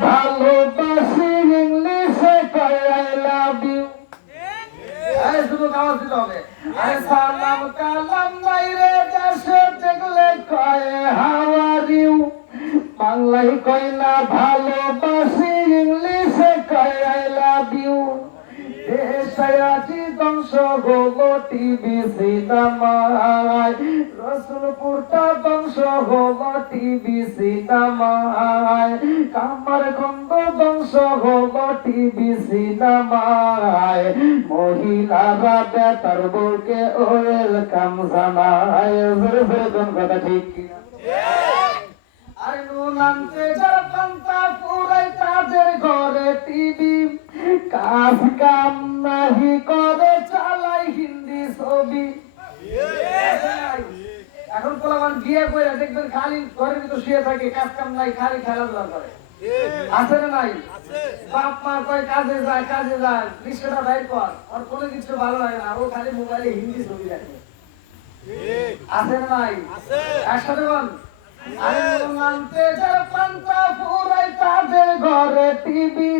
ভালোবাসি ইংলিশে কয় আই লাভ ইউ। আরে শুধু আওয়াজ দিতে হবে। আরে সালাম কালাম বাইরে দেশে দেখলে কয় হাউ আর ইউ। বাংলায় কয় না ভালোবাসি ইংলিশে কয় আই লাভ ইউ। দেশে আজি ধ্বংস হলো টিভি সিনেমায়, রসুলপুরটা ধ্বংস হলো টিভি সিনেমায়, কামারখন্দ ধ্বংস হলো টিভি সিনেমায়, মহিলারা বেতার বউকে ওয়েলকাম জানায়। কথা ঠিক কিনা? আর নুন আনতে যারা পান্তা পুরাই তাদের ঘরে টিভি, কাজ কাম নাহি করে চালাই হিন্দি ছবি। এখন পোলাপান বিয়ে করে দেখবেন খালি ঘরের ভিতর শুয়ে থাকে, কাজ কাম নাই, খালি খেলাধুলা করে। আছে না নাই? বাপ মা কয় কাজে যায় রিক্সাটা বাইর কর, আর কোনো কিছু ভালো লাগে না, ও খালি মোবাইলে হিন্দি ছবি দেখে। আছে না নাই? একসাথে বল। তাদের ঘরে টিভি,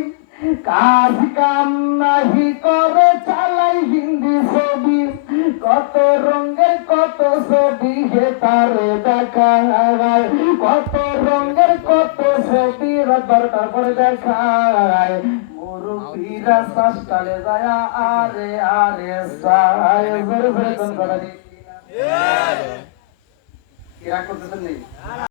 কাজ কাম নাহি করে চালাই হিন্দি ছবি, কত রঙের কত ছবি হে তারে দেখায়, কত রঙের কত ছবি দরকার পরে দেখায়, মুরব্বীরা সাস্তালে যায় আরে আরে সায়। কিরা করতেছেন নেই?